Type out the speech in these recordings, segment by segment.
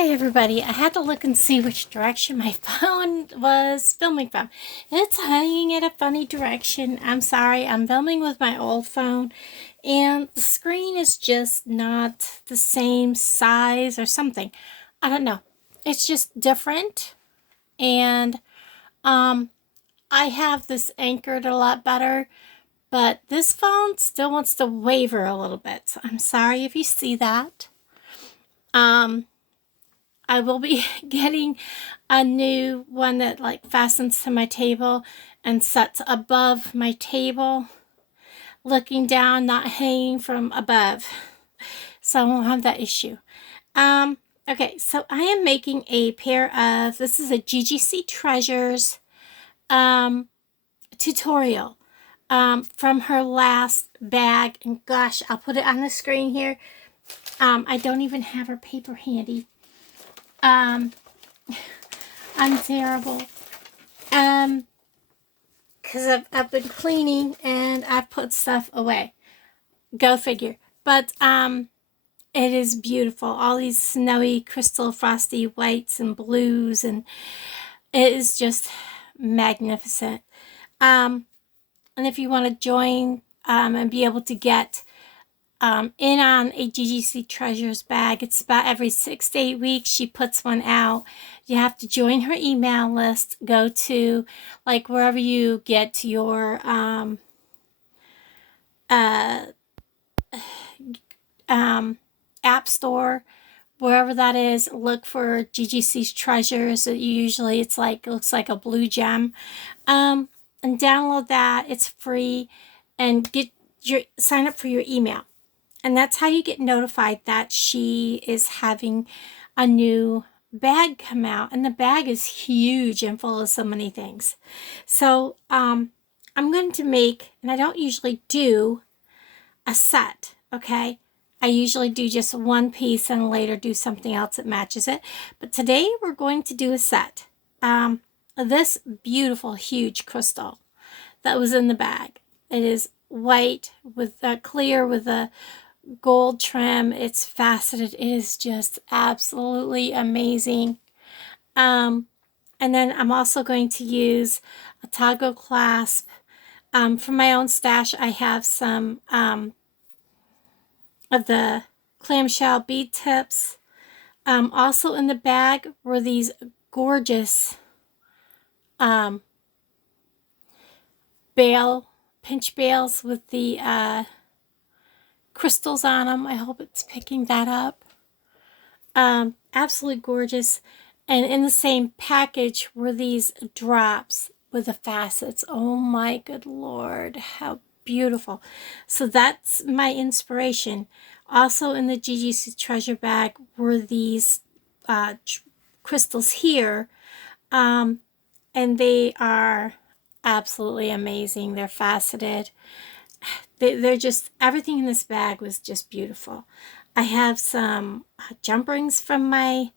Hi everybody, I had to look and see which direction my phone was filming from. It's hanging at a funny direction. I'm sorry, I'm filming with my old phone and the screen is just not the same size or something. I don't know. It's just different and um I have this anchored a lot better, but this phone still wants to waver a little bit. So I'm sorry if you see that. Um I will be getting a new one that like fastens to my table and sets above my table, looking down, not hanging from above. So I won't have that issue. Okay, so I am making a pair of, this is a GGC Treasures tutorial from her last bag. And gosh, I'll put it on the screen here. I don't even have her paper handy. I'm terrible. Because I've been cleaning and I've put stuff away. Go figure. But it is beautiful. All these snowy, crystal, frosty whites and blues, and it is just magnificent. And if you want to join and be able to get in on a Ggc's Treasures bag, it's about every 6 to 8 weeks she puts one out. You have to join her email list. Go to like wherever you get your app store, wherever that is. Look for Ggc's Treasures. Usually it's like, it looks like a blue gem, and download that. It's free, and sign up for your email. And that's how you get notified that she is having a new bag come out. And the bag is huge and full of so many things. So I'm going to make, and I don't usually do a set, okay? I usually do just one piece and later do something else that matches it. But today we're going to do a set. This beautiful, huge crystal that was in the bag. It is white with clear with a gold trim. It's faceted. It is just absolutely amazing. And then I'm also going to use a toggle clasp. From my own stash, I have some of the clamshell bead tips. Also in the bag were these gorgeous pinch bails with the crystals on them. I hope it's picking that up. Absolutely gorgeous. And in the same package were these drops with the facets. Oh my good Lord, how beautiful. So that's my inspiration. Also in the Ggc's treasure bag were these crystals here. And they are absolutely amazing. They're faceted. They're just, everything in this bag was just beautiful. I have some jump rings from my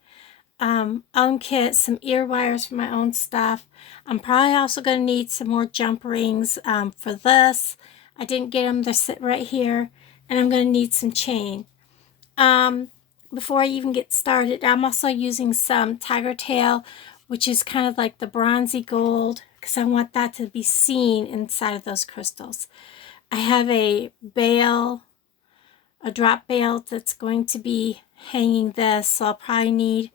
own kit, some ear wires from my own stuff. I'm probably also going to need some more jump rings for this. I didn't get them, they're sitting right here. And I'm going to need some chain. Before I even get started, I'm also using some tiger tail, which is kind of like the bronzy gold, because I want that to be seen inside of those crystals. I have a bail, a drop bail that's going to be hanging this, so I'll probably need,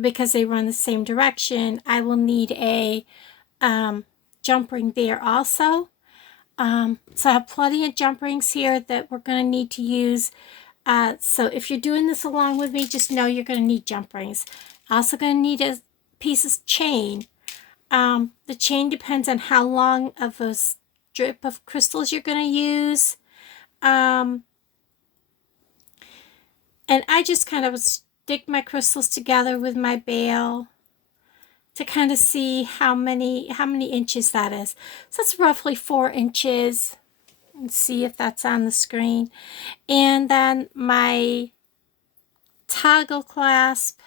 because they run the same direction, I will need a jump ring there also. So I have plenty of jump rings here that we're going to need to use. So if you're doing this along with me, just know you're going to need jump rings. Also going to need a piece of chain. The chain depends on how long of a strip of crystals you're going to use. And I just kind of stick my crystals together with my bail to kind of see how many inches that is. So that's roughly 4 inches. Let's see if that's on the screen. And then my toggle clasp,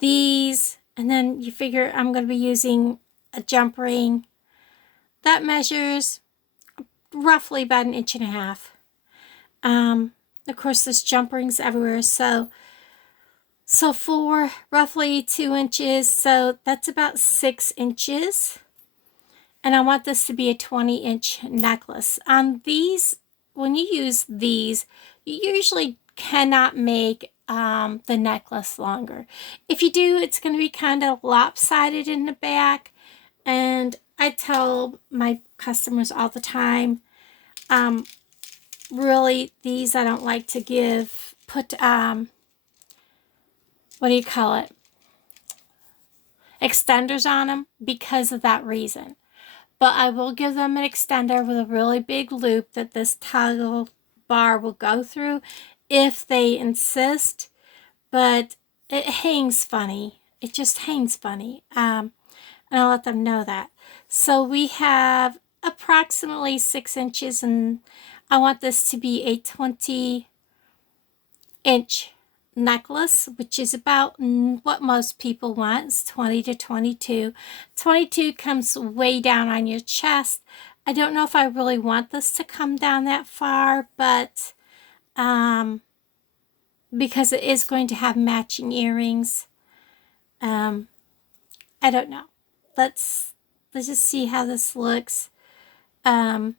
these, and then you figure I'm going to be using a jump ring that measures roughly about 1.5 inches. Of course, there's jump rings everywhere, so So for roughly 2 inches, so that's about 6 inches. And I want this to be a 20-inch necklace. On these, when you use these, you usually cannot make the necklace longer. If you do, it's going to be kind of lopsided in the back. And I tell my customers all the time, really, these I don't like to put, what do you call it? Extenders on them because of that reason. But I will give them an extender with a really big loop that this toggle bar will go through if they insist. But it hangs funny. It just hangs funny. And I'll let them know that. So we have approximately 6 inches, and I want this to be a 20-inch necklace, which is about what most people want. It's 20 to 22. 22 comes way down on your chest. I don't know if I really want this to come down that far, but because it is going to have matching earrings, I don't know. Let's just see how this looks. Let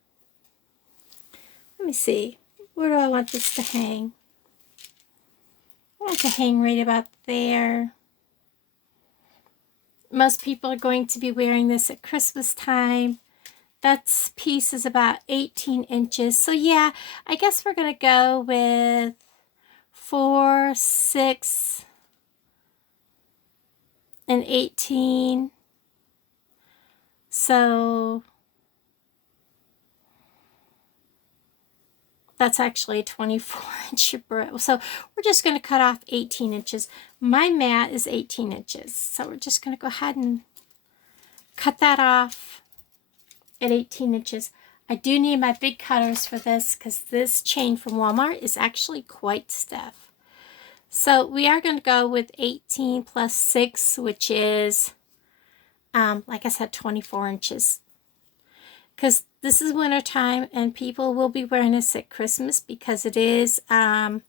me see. Where do I want this to hang? I want it to hang right about there. Most people are going to be wearing this at Christmas time. That piece is about 18 inches. So yeah, I guess we're going to go with 4, 6, and 18. So that's actually a 24-inch brick. So we're just going to cut off 18 inches. My mat is 18 inches. So we're just going to go ahead and cut that off at 18 inches. I do need my big cutters for this because this chain from Walmart is actually quite stiff. So we are going to go with 18 plus 6, which is, like I said, 24 inches. Because this is winter time and people will be wearing this at Christmas because it is more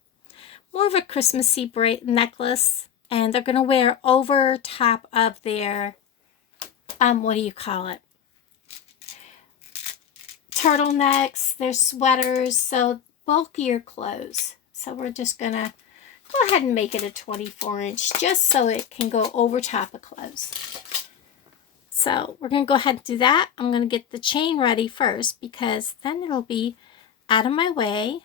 of a Christmassy necklace, and they're going to wear over top of their, what do you call it? Turtlenecks, their sweaters, so bulkier clothes. So we're just going to go ahead and make it a 24-inch just so it can go over top of clothes. So we're going to go ahead and do that. I'm going to get the chain ready first because then it'll be out of my way.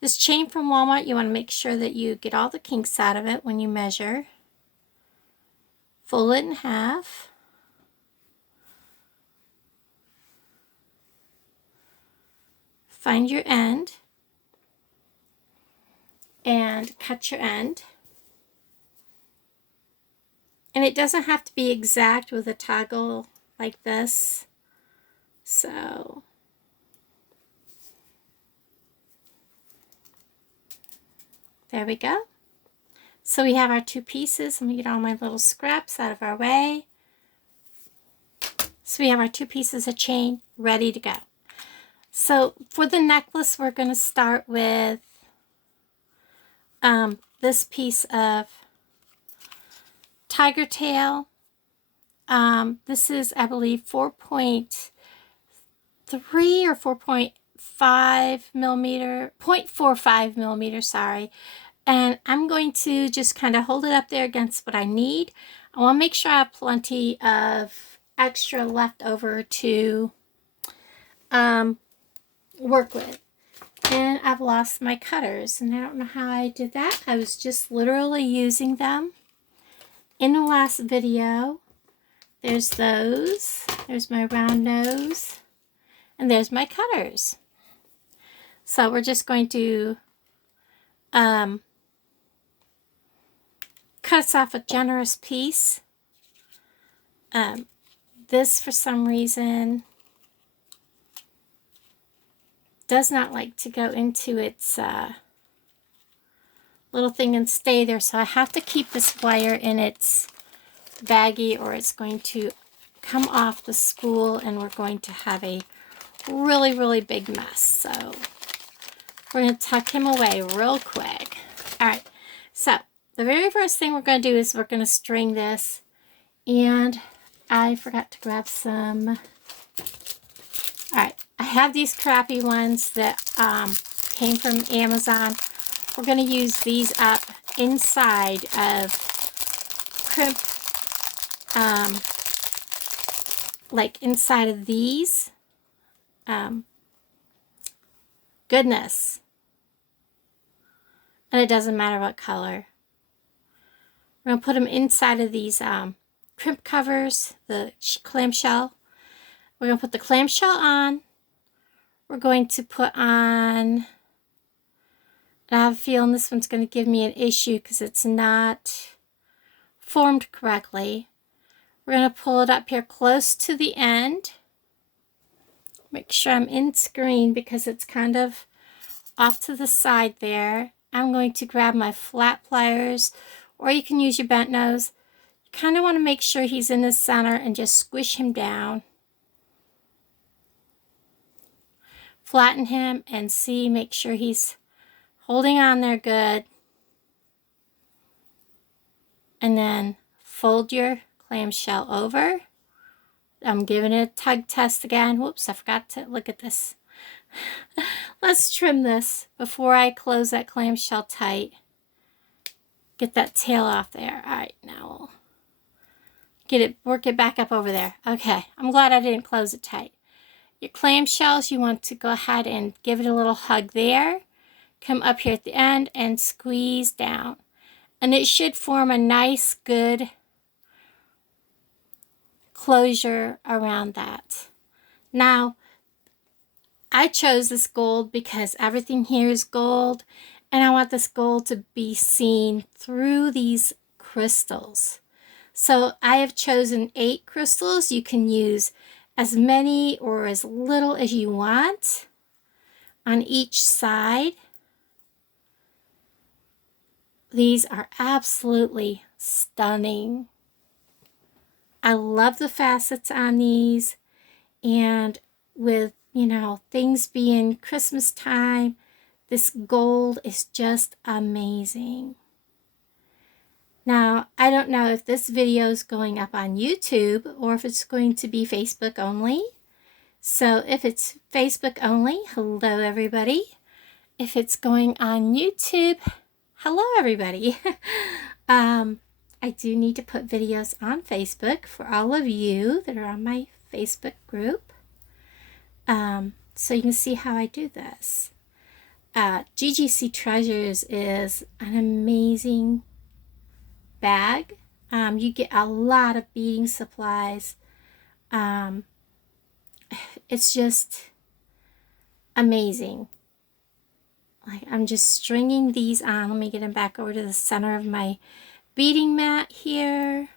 This chain from Walmart, you want to make sure that you get all the kinks out of it when you measure. Fold it in half. Find your end and cut your end. And it doesn't have to be exact with a toggle like this. So there we go. So we have our 2 pieces. Let me get all my little scraps out of our way. So we have our 2 pieces of chain ready to go. So for the necklace, we're going to start with this piece of tiger tail. This is, I believe, 4.3 or 4.5 millimeter, 0.45 millimeter, sorry. And I'm going to just kind of hold it up there against what I need. I want to make sure I have plenty of extra left over to work with. And I've lost my cutters, and I don't know how I did that. I was just literally using them in the last video. There's those. There's my round nose. And there's my cutters. So we're just going to cut us off a generous piece. This, for some reason, does not like to go into its little thing and stay there. So I have to keep this wire in its baggie or it's going to come off the spool and we're going to have a really, really big mess. So we're going to tuck him away real quick. All right. So the very first thing we're going to do is we're going to string this. And I forgot to grab some. All right, I have these crappy ones that came from Amazon. We're going to use these up inside of crimp, like inside of these. Goodness. And it doesn't matter what color. We're going to put them inside of these crimp covers, the clamshell. We're going to put the clamshell on. We're going to put on, I have a feeling this one's going to give me an issue because it's not formed correctly. We're going to pull it up here close to the end. Make sure I'm in screen because it's kind of off to the side there. I'm going to grab my flat pliers, or you can use your bent nose. You kind of want to make sure he's in the center and just squish him down. Flatten him and see, make sure he's holding on there good. And then fold your clamshell over. I'm giving it a tug test again. Whoops, I forgot to look at this. Let's trim this before I close that clamshell tight. Get that tail off there. All right, now we'll work it back up over there. Okay, I'm glad I didn't close it tight. Your clamshells, you want to go ahead and give it a little hug there. Come up here at the end and squeeze down. And it should form a nice, good closure around that. Now, I chose this gold because everything here is gold, and I want this gold to be seen through these crystals. So I have chosen 8 crystals. You can use as many or as little as you want on each side. These are absolutely stunning. I love the facets on these, and with, you know, things being Christmas time, this gold is just amazing. Now, I don't know if this video is going up on YouTube or if it's going to be Facebook only. So if it's Facebook only, hello everybody. If it's going on YouTube, hello everybody. I do need to put videos on Facebook for all of you that are on my Facebook group. So you can see how I do this. Ggc's Treasures is an amazing bag. You get a lot of beading supplies. It's just amazing. Like, I'm just stringing these on. Let me get them back over to the center of my beading mat here.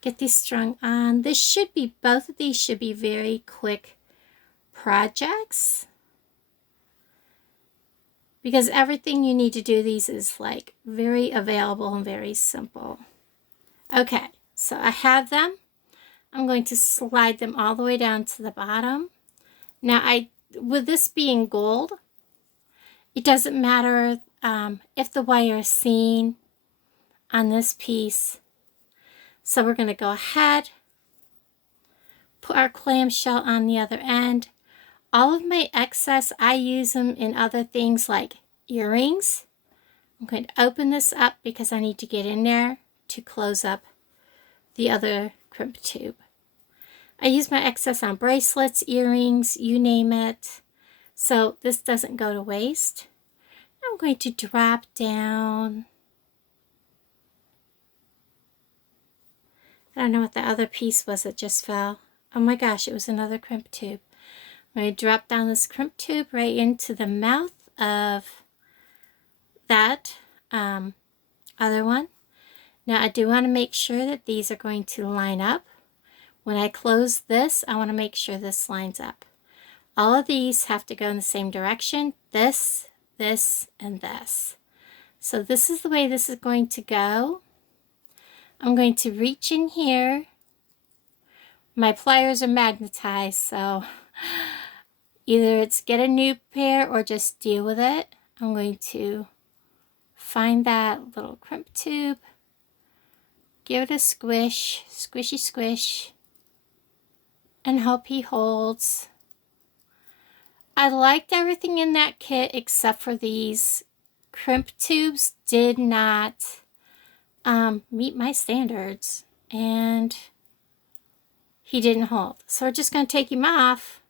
Get these strung on. Both of these should be very quick projects, because everything you need to do these is like very available and very simple. Okay, so I have them. I'm going to slide them all the way down to the bottom. Now, with this being gold, it doesn't matter if the wire is seen on this piece. So we're going to go ahead, put our clamshell on the other end. All of my excess, I use them in other things like earrings. I'm going to open this up because I need to get in there to close up the other crimp tube. I use my excess on bracelets, earrings, you name it. So this doesn't go to waste. I'm going to drop down. I don't know what the other piece was that just fell. Oh my gosh, it was another crimp tube. I'm going to drop down this crimp tube right into the mouth of that other one. Now I do want to make sure that these are going to line up. When I close this, I want to make sure this lines up. All of these have to go in the same direction. This, this, and this. So this is the way this is going to go. I'm going to reach in here. My pliers are magnetized, so either it's get a new pair or just deal with it. I'm going to find that little crimp tube, give it a squish, squishy squish, and hope he holds. I liked everything in that kit except for these crimp tubes did not meet my standards, and he didn't hold. So we're just going to take him off.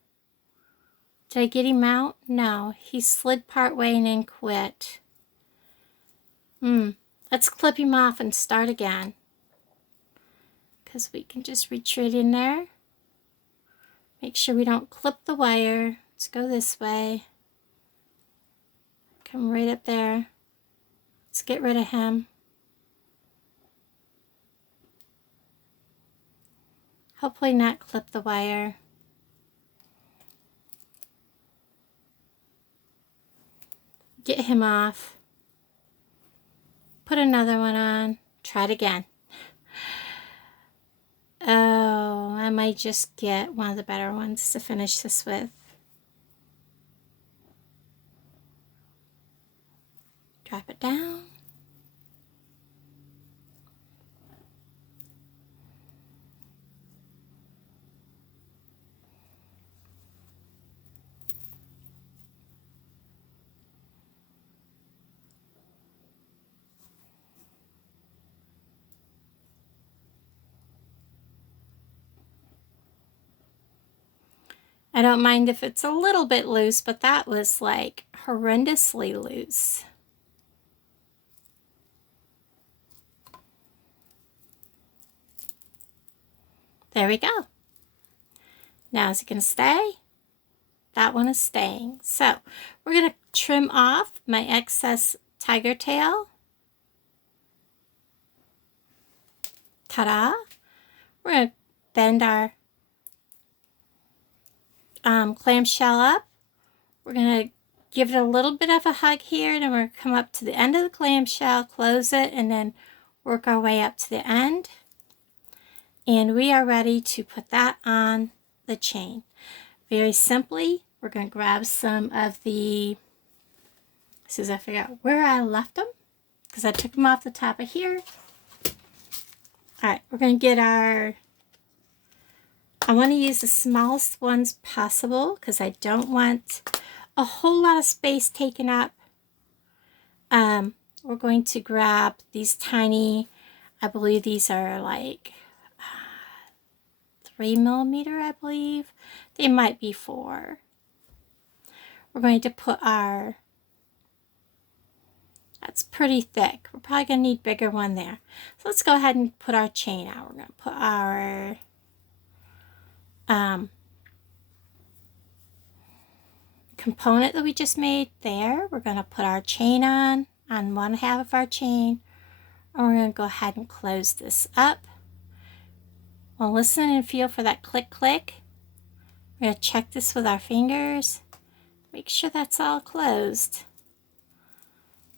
Did I get him out? No, he slid part way and then quit. Let's clip him off and start again, because we can just reach right in there. Make sure we don't clip the wire. Let's go this way. Come right up there. Let's get rid of him. Hopefully not clip the wire. Get him off. Put another one on. Try it again. Oh, I might just get one of the better ones to finish this with. Drop it down. I don't mind if it's a little bit loose, but that was like horrendously loose. There we go. Now is it going to stay? That one is staying. So we're going to trim off my excess tiger tail. Ta-da! We're going to bend our clamshell up. We're going to give it a little bit of a hug here, and then we're going to come up to the end of the clamshell, close it, and then work our way up to the end. And we are ready to put that on the chain. Very simply, we're going to grab some of the, as soon as I figure out where I left them, because I took them off the top of here. All right, we're going to get our, I want to use the smallest ones possible because I don't want a whole lot of space taken up. We're going to grab these tiny, I believe these are like 3mm, I believe. They might be 4. We're going to put our, that's pretty thick. We're probably going to need a bigger one there. So let's go ahead and put our chain out. We're going to put our component that we just made there. We're going to put our chain on one half of our chain. And we're going to go ahead and close this up. We'll listen and feel for that click click. We're going to check this with our fingers. Make sure that's all closed.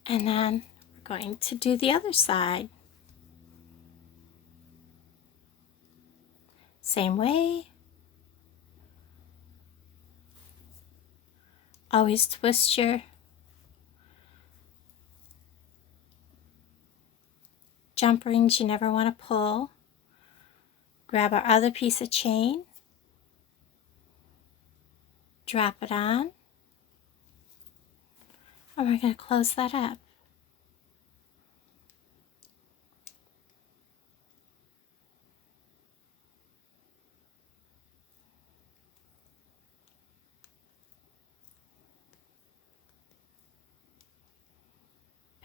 And then we're going to do the other side. Same way. Always twist your jump rings you never want to pull. Grab our other piece of chain. Drop it on. And we're going to close that up.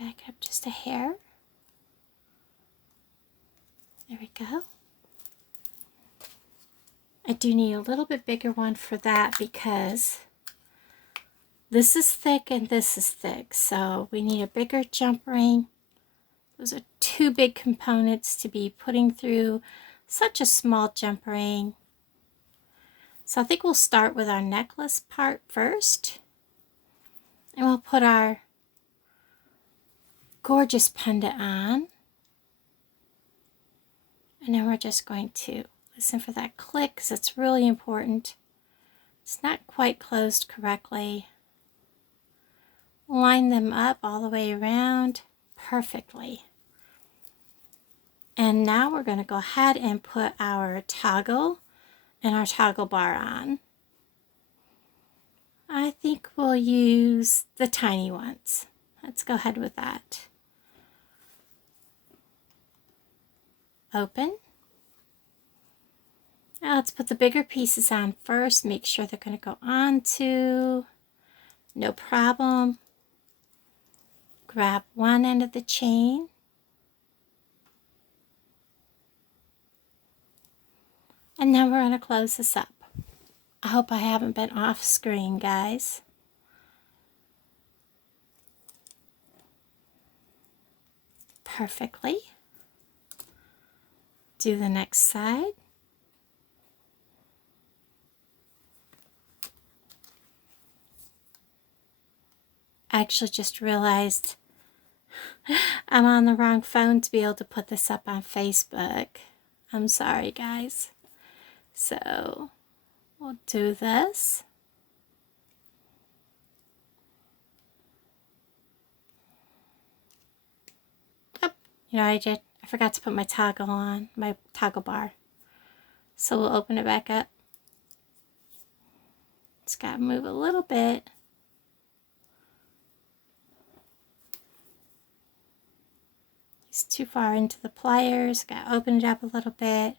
Back up just a hair. There we go. I do need a little bit bigger one for that because this is thick and this is thick. So we need a bigger jump ring. Those are 2 big components to be putting through such a small jump ring. So I think we'll start with our necklace part first. And we'll put our gorgeous pendant on. And then we're just going to listen for that click because it's really important. It's not quite closed correctly. Line them up all the way around. perfectly. And now we're going to go ahead and put our toggle and our toggle bar on. I think we'll use the tiny ones. Let's go ahead with that. Open. Now let's put the bigger pieces on first. Make sure they're going to go on to. No problem. Grab one end of the chain. And then we're going to close this up. I hope I haven't been off screen, guys. Perfectly. Do the next side. I actually just realized I'm on the wrong phone to be able to put this up on Facebook. I'm sorry, guys. So we'll do this. Oh, you know what I forgot to put my toggle on, my toggle bar. So we'll open it back up. It's got to move a little bit. It's too far into the pliers. Got to open it up a little bit.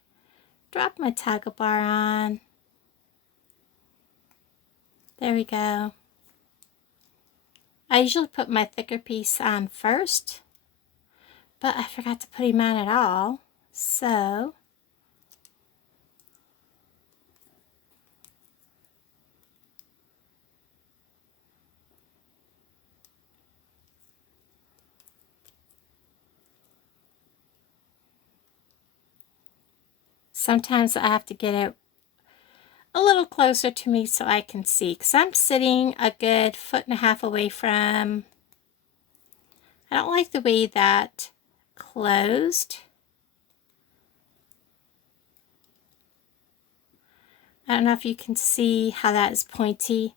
Drop my toggle bar on. There we go. I usually put my thicker piece on first, but I forgot to put him on at all. So sometimes I have to get it a little closer to me so I can see, because I'm sitting a good 1.5 feet away from. I don't like the way that closed. I don't know if you can see how that is pointy.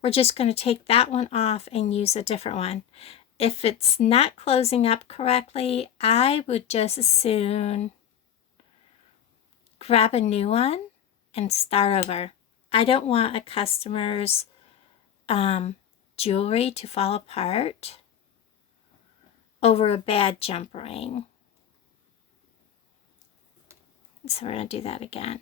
We're just going to take that one off and use a different one. If it's not closing up correctly, I would just as soon grab a new one and start over. I don't want a customer's jewelry to fall apart over a bad jump ring. So we're going to do that again.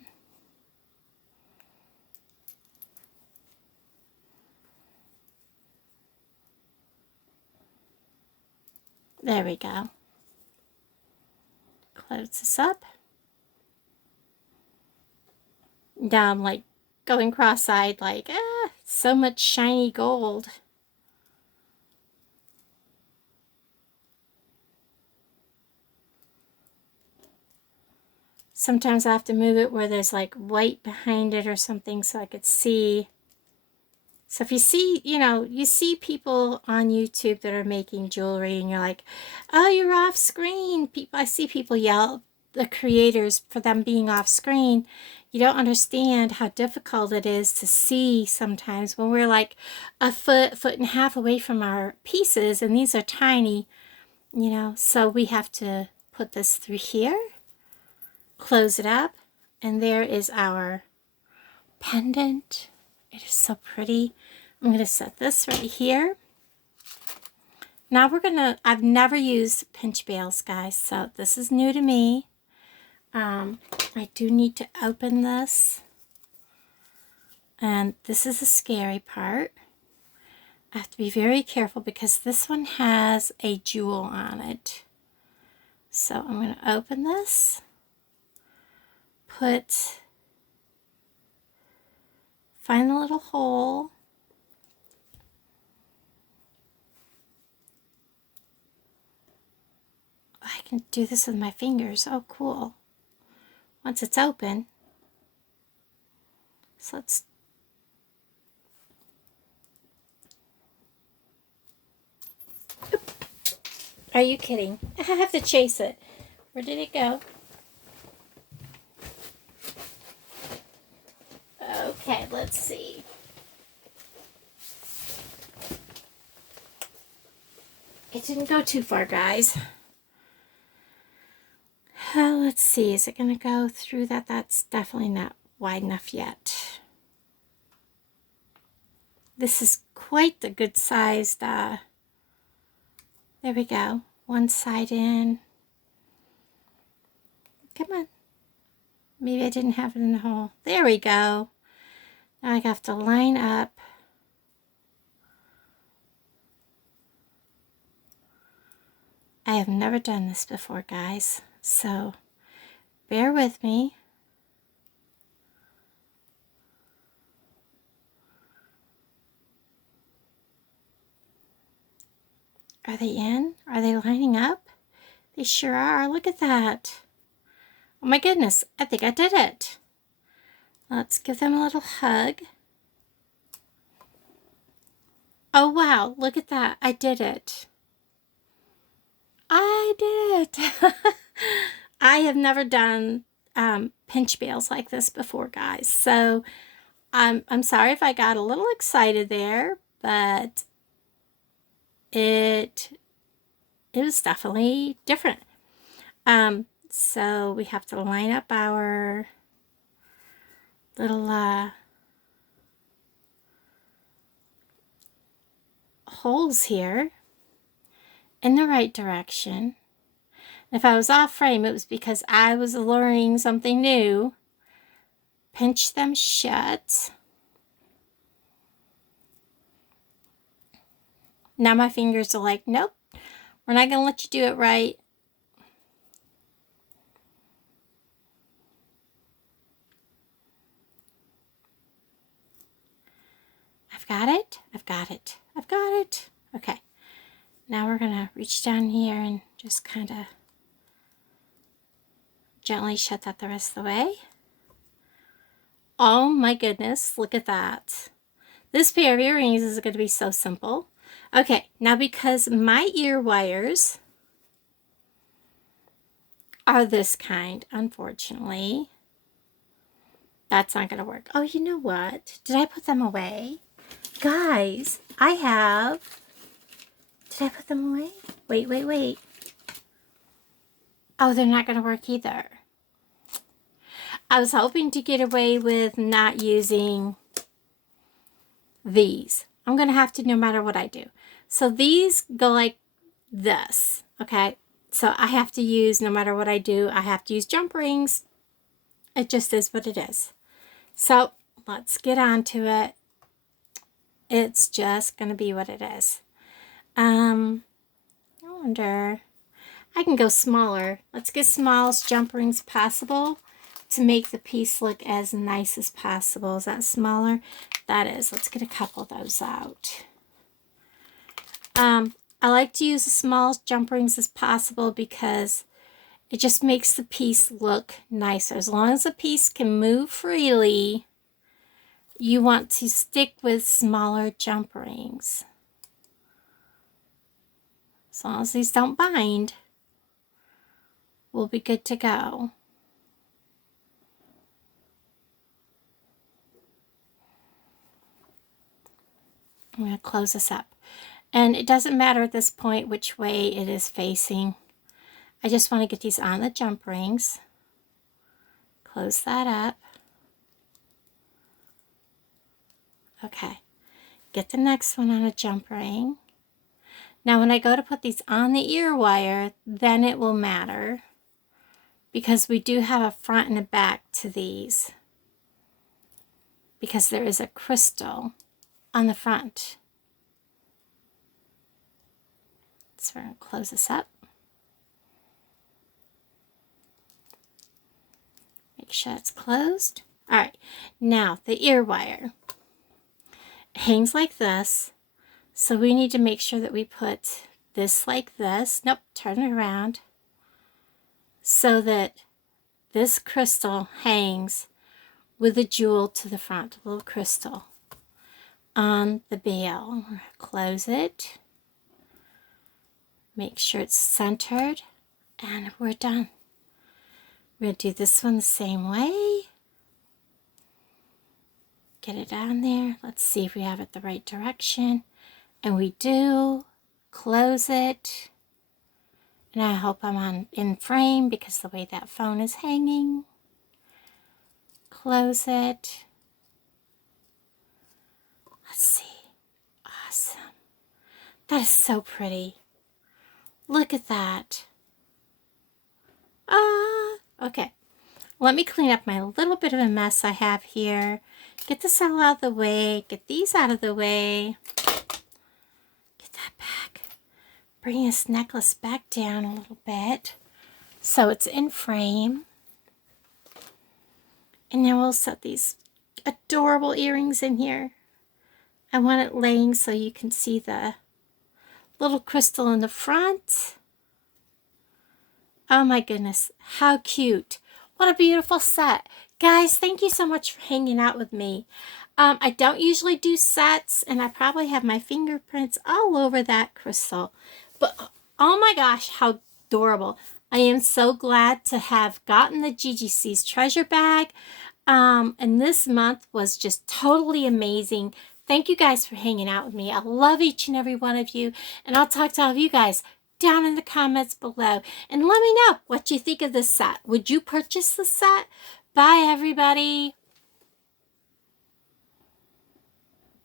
There we go. Close this up. Now I'm like going cross-eyed, like, so much shiny gold. Sometimes I have to move it where there's like white behind it or something so I could see. So if you see, you see people on YouTube that are making jewelry and you're like, oh, you're off screen. I see people yell, the creators, for them being off screen. You don't understand how difficult it is to see sometimes when we're like a foot and a half away from our pieces, and these are tiny, so we have to put this through here, close it up, and there is our pendant. It is so pretty. I'm going to set this right here. Now I've never used pinch bails, guys, so this is new to me. I do need to open this. And this is the scary part. I have to be very careful because this one has a jewel on it. So I'm going to open this. Find the little hole. I can do this with my fingers. Oh, cool. Once it's open. So let's... Oop. Are you kidding? I have to chase it. Where did it go? Okay, let's see. It didn't go too far, guys. Let's see, is it going to go through that? That's definitely not wide enough yet. This is quite the good sized, there we go. One side in. Come on. Maybe I didn't have it in the hole. There we go. Now I have to line up. I have never done this before, guys, so bear with me. Are they in? Are they lining up? They sure are. Look at that. Oh my goodness, I think I did it. Let's give them a little hug. Oh wow, look at that. I did it. I did it. I have never done pinch bales like this before, guys. So I'm sorry if I got a little excited there, but it was definitely different. So we have to line up our little holes here in the right direction. If I was off frame, it was because I was learning something new. Pinch them shut. Now my fingers are like, nope, we're not going to let you do it right. I've got it. I've got it. I've got it. Okay. Now we're going to reach down here and just kind of gently shut that the rest of the way. Oh my goodness, look at that. This pair of earrings is going to be so simple. Okay, now because my ear wires are this kind, unfortunately, that's not going to work. Oh, you know what? Did I put them away? Guys, I have... Did I put them away? Wait. Oh, they're not going to work either. I was hoping to get away with not using these. I'm going to have to no matter what I do. So these go like this, okay? So I have to use, no matter what I do, I have to use jump rings. It just is what it is. So let's get on to it. It's just going to be what it is. I wonder, I can go smaller. Let's get smallest jump rings possible to make the piece look as nice as possible. Is that smaller? That is. Let's get a couple of those out. I like to use the smallest jump rings as possible because it just makes the piece look nicer. As long as the piece can move freely, you want to stick with smaller jump rings. As long as these don't bind, we'll be good to go. I'm going to close this up. And it doesn't matter at this point which way it is facing. I just want to get these on the jump rings. Close that up. Okay. Get the next one on a jump ring. Now when I go to put these on the ear wire, then it will matter. Because we do have a front and a back to these. Because there is a crystal on the front. So we're going to close this up. Make sure it's closed. All right, now the ear wire hangs like this. So we need to make sure that we put this like this. Nope, turn it around. So that this crystal hangs with a jewel to the front, a little crystal on the bale. Close it. Make sure it's centered, and we're done. We're going to do this one the same way. Get it on there. Let's see if we have it the right direction. And we do. close it. And I hope I'm in frame because the way that phone is hanging. Close it. Let's see. Awesome. That is so pretty. Look at that. Okay. Let me clean up my little bit of a mess I have here. Get this all out of the way. Get these out of the way. Get that back. Bring this necklace back down a little bit so it's in frame. And then we'll set these adorable earrings in here. I want it laying so you can see the little crystal in the front. Oh my goodness, how cute. What a beautiful set. Guys, thank you so much for hanging out with me. I don't usually do sets, and I probably have my fingerprints all over that crystal. But oh my gosh, how adorable. I am so glad to have gotten the Ggc'S treasure bag. And this month was just totally amazing. Thank you guys for hanging out with me. I love each and every one of you. And I'll talk to all of you guys down in the comments below. And let me know what you think of this set. Would you purchase the set? Bye, everybody.